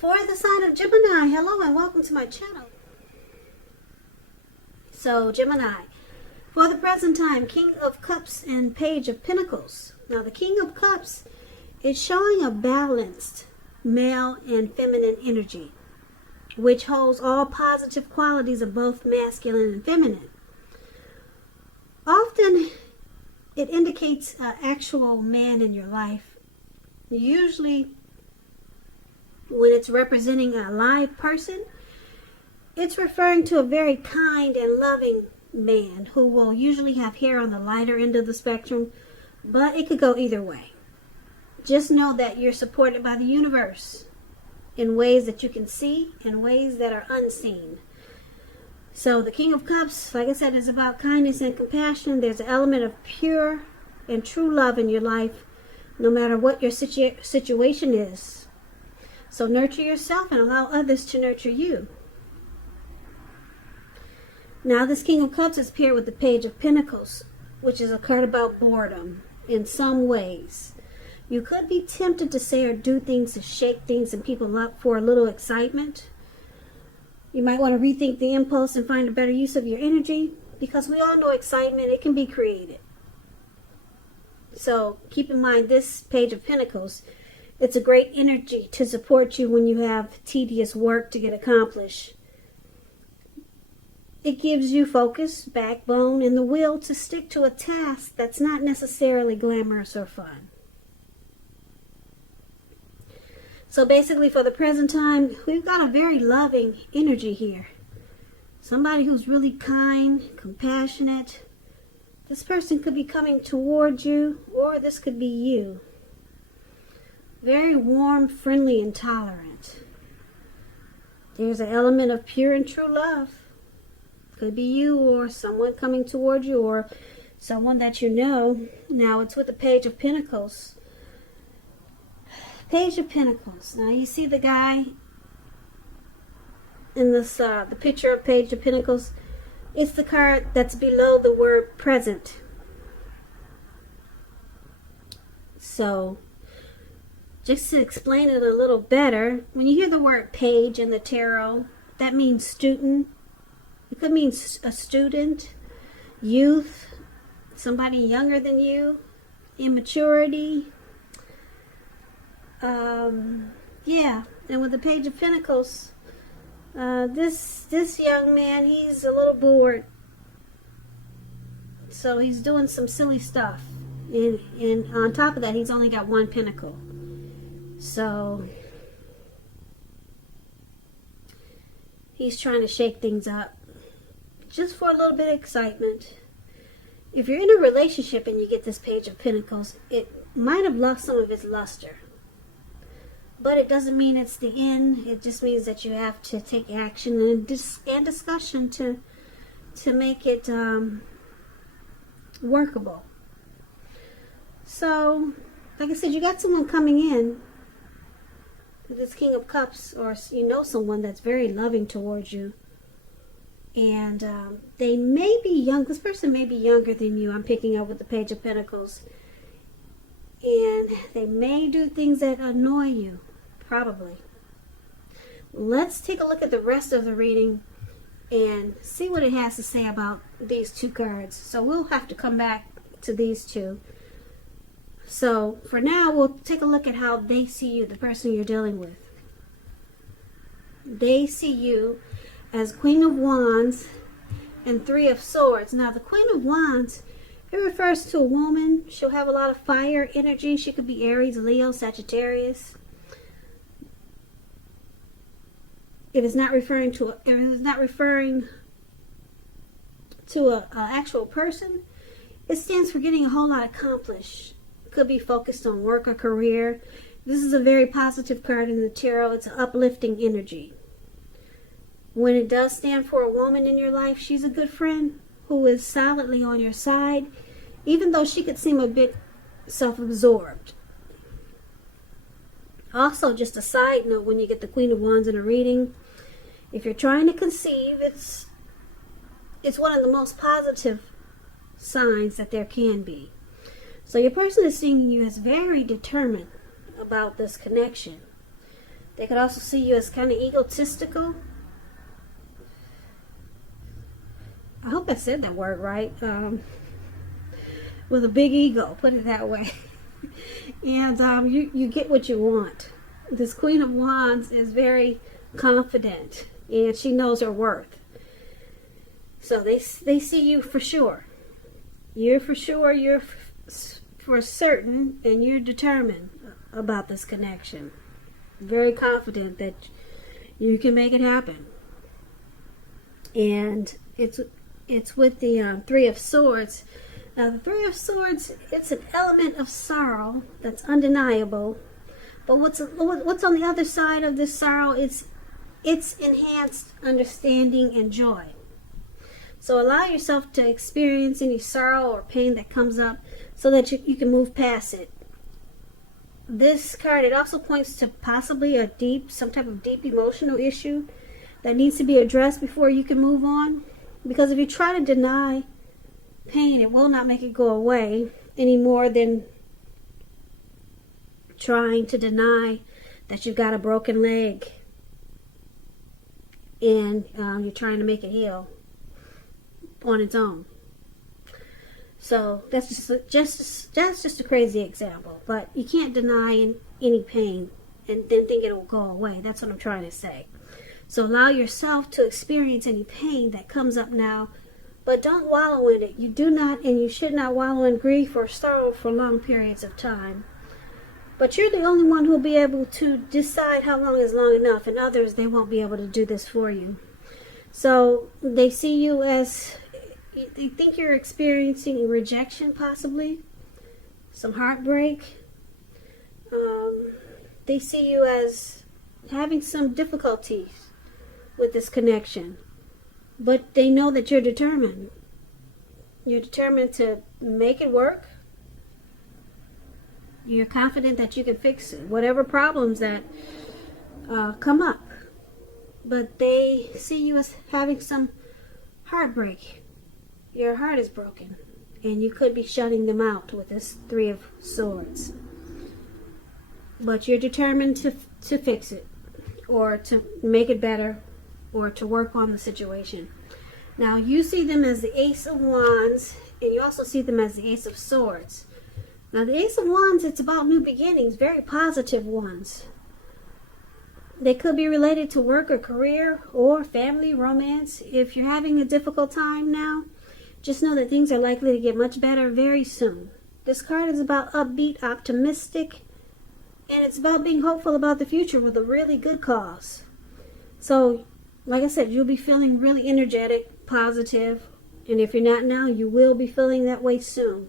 For the sign of Gemini, hello and welcome to my channel. So Gemini, for the present time, King of Cups and Page of Pentacles. Now the King of Cups is showing a balanced male and feminine energy, which holds all positive qualities of both masculine and feminine. Often it indicates an actual man in your life. Usually when it's representing a live person, it's referring to a very kind and loving man who will usually have hair on the lighter end of the spectrum, but it could go either way. Just know that you're supported by the universe in ways that you can see and ways that are unseen. So the King of Cups, like I said, is about kindness and compassion. There's an element of pure and true love in your life, no matter what your situation is. So nurture yourself and allow others to nurture you. Now this King of Cups is paired with the Page of Pentacles, which is a card about boredom in some ways. You could be tempted to say or do things to shake things and people up for a little excitement. You might want to rethink the impulse and find a better use of your energy, because we all know excitement, it can be created. So keep in mind this Page of Pentacles, it's a great energy to support you when you have tedious work to get accomplished. It gives you focus, backbone, and the will to stick to a task that's not necessarily glamorous or fun. So basically for the present time, we've got a very loving energy here. Somebody who's really kind, compassionate. This person could be coming toward you, or this could be you. Very warm, friendly, and tolerant. There's an element of pure and true love. Could be you or someone coming toward you or someone that you know. Now it's with the Page of Pentacles. Page of Pentacles. Now you see the guy in this, the picture of Page of Pentacles. It's the card that's below the word present. So just to explain it a little better, when you hear the word page in the tarot, that means student. It could mean a student, youth, somebody younger than you, immaturity. Yeah, and with the Page of Pentacles, this young man, he's a little bored. So he's doing some silly stuff. And on top of that, he's only got one pentacle. So he's trying to shake things up just for a little bit of excitement. If you're in a relationship and you get this Page of Pentacles, it might have lost some of its luster. But it doesn't mean it's the end. It just means that you have to take action and discussion to make it workable. So, like I said, you got someone coming in, this King of Cups, or you know someone that's very loving towards you. And they may be young. This person may be younger than you. I'm picking up with the Page of Pentacles. And they may do things that annoy you. Probably. Let's take a look at the rest of the reading and see what it has to say about these two cards. So we'll have to come back to these two. So for now, we'll take a look at how they see you, the person you're dealing with. They see you as Queen of Wands and Three of Swords. Now the Queen of Wands, it refers to a woman. She'll have a lot of fire energy. She could be Aries, Leo, Sagittarius. If it's not referring to an actual person, it stands for getting a whole lot accomplished. Could be focused on work or career. This is a very positive card in the tarot. It's an uplifting energy. When it does stand for a woman in your life, she's a good friend who is solidly on your side, even though she could seem a bit self-absorbed. Also, just a side note, when you get the Queen of Wands in a reading, if you're trying to conceive, it's one of the most positive signs that there can be. So your person is seeing you as very determined about this connection. They could also see you as kind of egotistical. I hope I said that word right. With a big ego, put it that way. And you get what you want. This Queen of Wands is very confident, and she knows her worth. So they see you for sure. You're for sure, you're for certain, and you're determined about this connection. Very confident that you can make it happen. And it's with the Three of Swords. Now the Three of Swords, it's an element of sorrow that's undeniable. But what's on the other side of this sorrow? It's enhanced understanding and joy. So allow yourself to experience any sorrow or pain that comes up so that you can move past it. This card, it also points to possibly some type of deep emotional issue that needs to be addressed before you can move on. Because if you try to deny pain, it will not make it go away any more than trying to deny that you've got a broken leg and you're trying to make it heal on its own. So that's just a crazy example, but you can't deny any pain and then think it will go away. That's what I'm trying to say. So allow yourself to experience any pain that comes up now, but don't wallow in it. You do not and you should not wallow in grief or sorrow for long periods of time. But you're the only one who will be able to decide how long is long enough, and others, they won't be able to do this for you. So they see you as, they think you're experiencing rejection, possibly some heartbreak. They see you as having some difficulties with this connection, but they know that you're determined. You're determined to make it work. You're confident that you can fix it, whatever problems that come up. But they see you as having some heartbreak. Your heart is broken, and you could be shutting them out with this Three of Swords. But you're determined to fix it, or to make it better, or to work on the situation. Now, you see them as the Ace of Wands, and you also see them as the Ace of Swords. Now, the Ace of Wands, it's about new beginnings, very positive ones. They could be related to work or career or family, romance. If you're having a difficult time now, just know that things are likely to get much better very soon. This card is about upbeat, optimistic, and it's about being hopeful about the future with a really good cause. So, like I said, you'll be feeling really energetic, positive, and if you're not now, you will be feeling that way soon.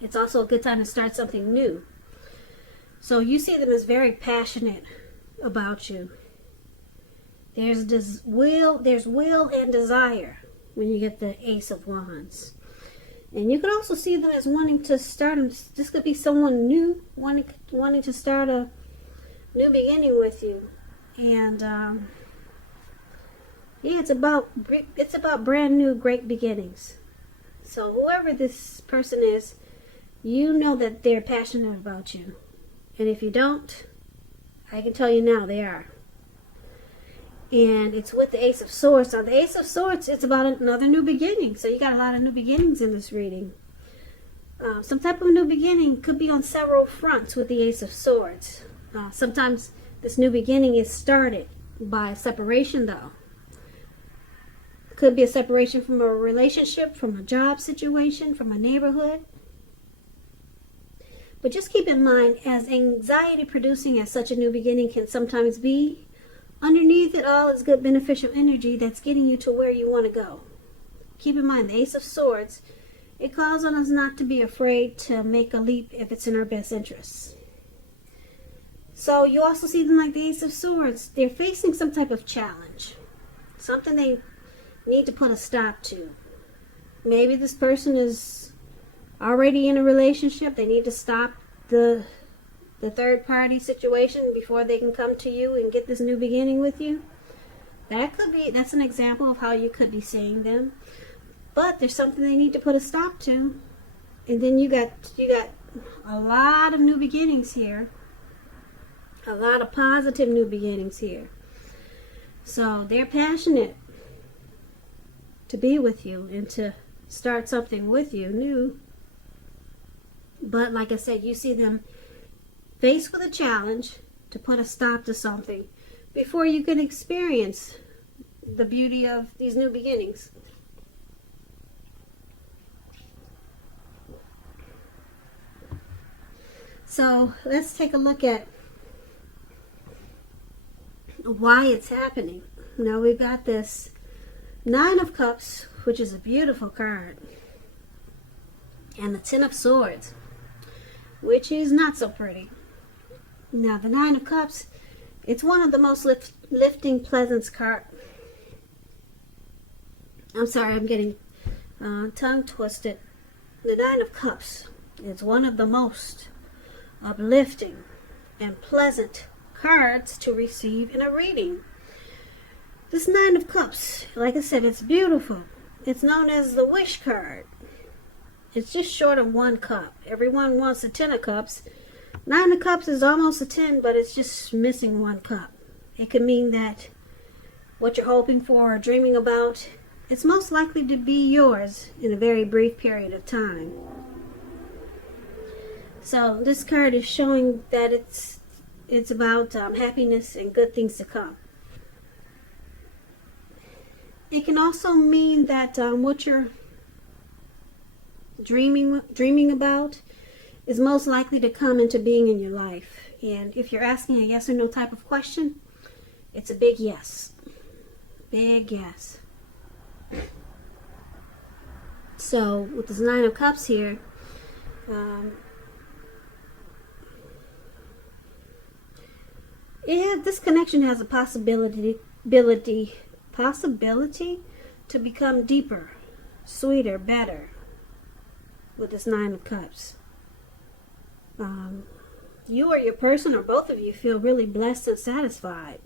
It's also a good time to start something new. So you see them as very passionate about you. There's will and desire when you get the Ace of Wands. And you could also see them as wanting to start, this could be someone new, wanting to start a new beginning with you. And yeah, it's about brand new, great beginnings. So whoever this person is, you know that they're passionate about you. And if you don't, I can tell you now they are. And it's with the Ace of Swords. Now, the Ace of Swords, it's about another new beginning. So you got a lot of new beginnings in this reading. Some type of new beginning could be on several fronts with the Ace of Swords. Sometimes this new beginning is started by separation, though. It could be a separation from a relationship, from a job situation, from a neighborhood. But just keep in mind, as anxiety producing as such a new beginning can sometimes be, underneath it all is good beneficial energy that's getting you to where you want to go. Keep in mind, the Ace of Swords, it calls on us not to be afraid to make a leap if it's in our best interests. So you also see them like the Ace of Swords. They're facing some type of challenge, something they need to put a stop to. Maybe this person is already in a relationship. They need to stop the third party situation before they can come to you and get this new beginning with you. That's an example of how you could be seeing them. But there's something they need to put a stop to. And then you got a lot of new beginnings here. A lot of positive new beginnings here. So they're passionate to be with you and to start something with you new. But like I said, you see them faced with a challenge to put a stop to something before you can experience the beauty of these new beginnings. So let's take a look at why it's happening. Now we've got this Nine of Cups, which is a beautiful card, and the Ten of Swords, which is not so pretty. Now the Nine of Cups, it's one of the most lifting, pleasant cards. I'm sorry, I'm getting tongue twisted. The Nine of Cups is one of the most uplifting and pleasant cards to receive in a reading. This Nine of Cups, like I said, it's beautiful. It's known as the wish card. It's just short of one cup. Everyone wants a Ten of Cups. Nine of Cups is almost a 10, but it's just missing one cup. It could mean that what you're hoping for or dreaming about, it's most likely to be yours in a very brief period of time. So this card is showing that it's about happiness and good things to come. It can also mean that what you're dreaming about is most likely to come into being in your life. And if you're asking a yes or no type of question, it's a big yes. Big yes. So with this Nine of Cups here, this connection has a possibility to become deeper, sweeter, better with this Nine of Cups. You or your person or both of you feel really blessed and satisfied.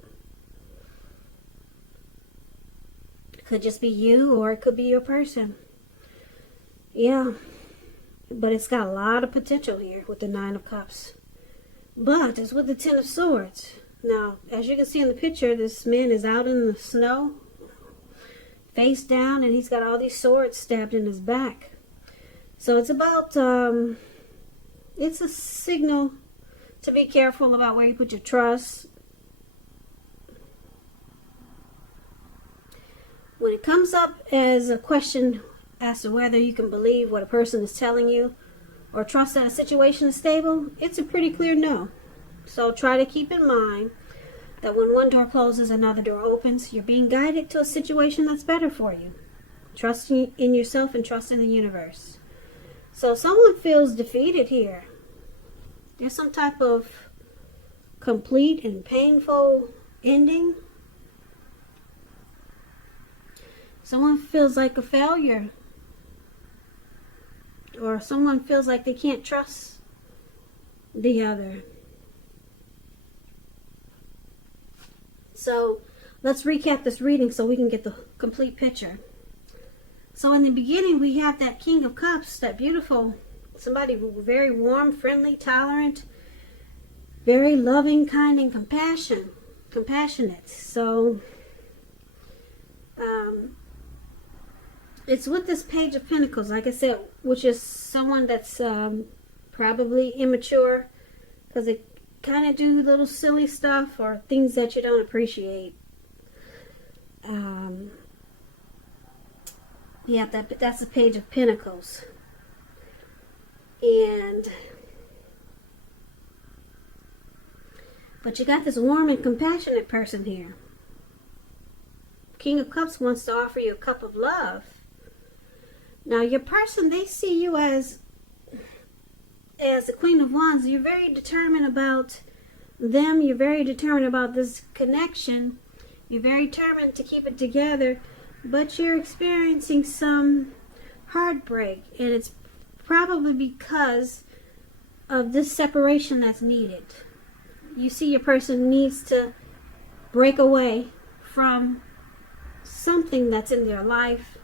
It could just be you or it could be your person. Yeah, but it's got a lot of potential here with the Nine of Cups. But it's with the Ten of Swords. Now, as you can see in the picture, this man is out in the snow, face down, and he's got all these swords stabbed in his back. So it's about, it's a signal to be careful about where you put your trust. When it comes up as a question as to whether you can believe what a person is telling you or trust that a situation is stable, it's a pretty clear no. So try to keep in mind that when one door closes, another door opens. You're being guided to a situation that's better for you. Trusting in yourself and trust in the universe. So someone feels defeated here. There's some type of complete and painful ending. Someone feels like a failure. Or someone feels like they can't trust the other. So let's recap this reading so we can get the complete picture. So in the beginning we have that King of Cups, that beautiful, somebody very warm, friendly, tolerant, very loving, kind, and compassionate. So it's with this Page of Pentacles, like I said, which is someone that's probably immature because they kind of do little silly stuff or things that you don't appreciate. Yeah, that's the Page of Pentacles. But you got this warm and compassionate person here. King of Cups wants to offer you a cup of love. Now your person, they see you as the Queen of Wands. You're very determined about them. You're very determined about this connection. You're very determined to keep it together. But you're experiencing some heartbreak. And it's probably because of this separation that's needed. You see your person needs to break away from something that's in their life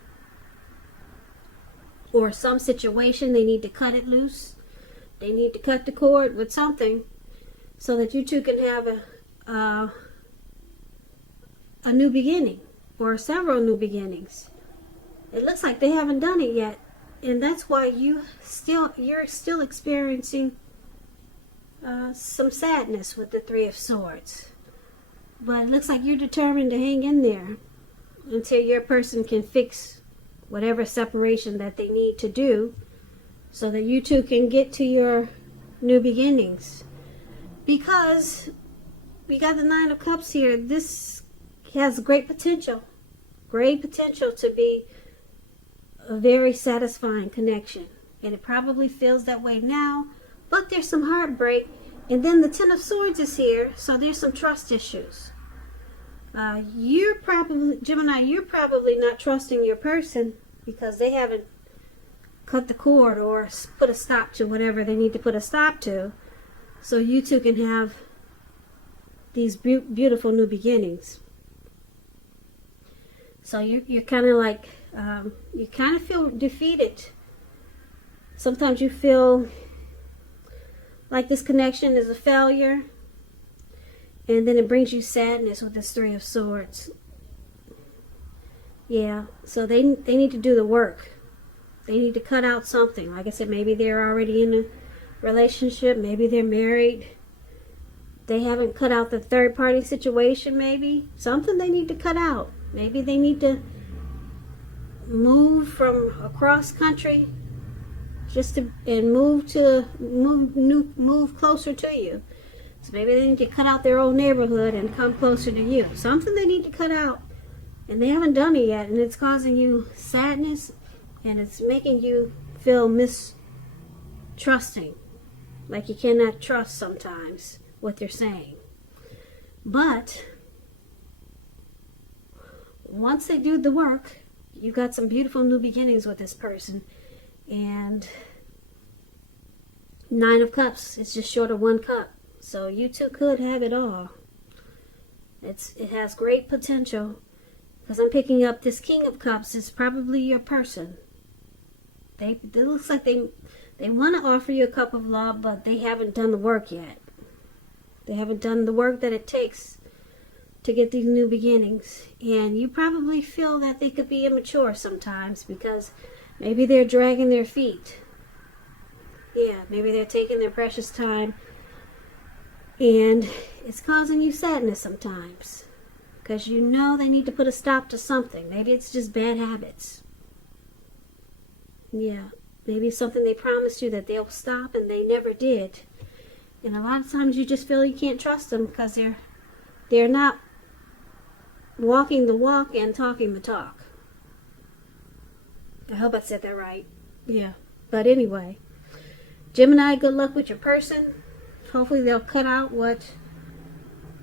or some situation. They need to cut it loose. They need to cut the cord with something. so that you two can have a new beginning, or several new beginnings. It looks like they haven't done it yet, and that's why you're still experiencing some sadness with the Three of Swords. But it looks like you're determined to hang in there until your person can fix whatever separation that they need to do, so that you two can get to your new beginnings. Because we got the Nine of Cups here. This has great potential to be a very satisfying connection, and it probably feels that way now, but there's some heartbreak. And then the Ten of Swords is here, so there's some trust issues. Gemini, you're probably not trusting your person because they haven't cut the cord or put a stop to whatever they need to put a stop to, so you two can have these beautiful new beginnings. So you're kind of like, you kind of feel defeated. Sometimes you feel like this connection is a failure, and then it brings you sadness with this Three of Swords. Yeah, so they need to do the work. They need to cut out something. Like I said, maybe they're already in a relationship. Maybe they're married. They haven't cut out the third party situation, maybe. Something they need to cut out. Maybe they need to move from across country and move closer to you. So maybe they need to cut out their old neighborhood and come closer to you. Something they need to cut out, and they haven't done it yet, and it's causing you sadness, and it's making you feel mistrusting, like you cannot trust sometimes what they're saying. But once they do the work, you got some beautiful new beginnings with this person. And Nine of Cups, it's just short of one cup. So you two could have it all. It has great potential, because I'm picking up this King of Cups is probably your person. It looks like they want to offer you a cup of love, but they haven't done the work yet. They haven't done the work that it takes to get these new beginnings. And you probably feel that they could be immature sometimes, because maybe they're dragging their feet. Yeah, maybe they're taking their precious time, and it's causing you sadness sometimes, because you know they need to put a stop to something. Maybe it's just bad habits. Yeah, maybe it's something they promised you that they'll stop and they never did. And a lot of times you just feel you can't trust them because they're not walking the walk and talking the talk. I hope I said that right. Yeah. But anyway, Gemini, good luck with your person. Hopefully they'll cut out what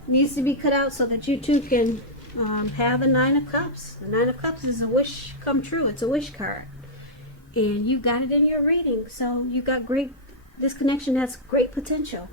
needs to be cut out so that you two can have the Nine of Cups. The Nine of Cups is a wish come true. It's a wish card. And you got it in your reading. So you got this connection has great potential.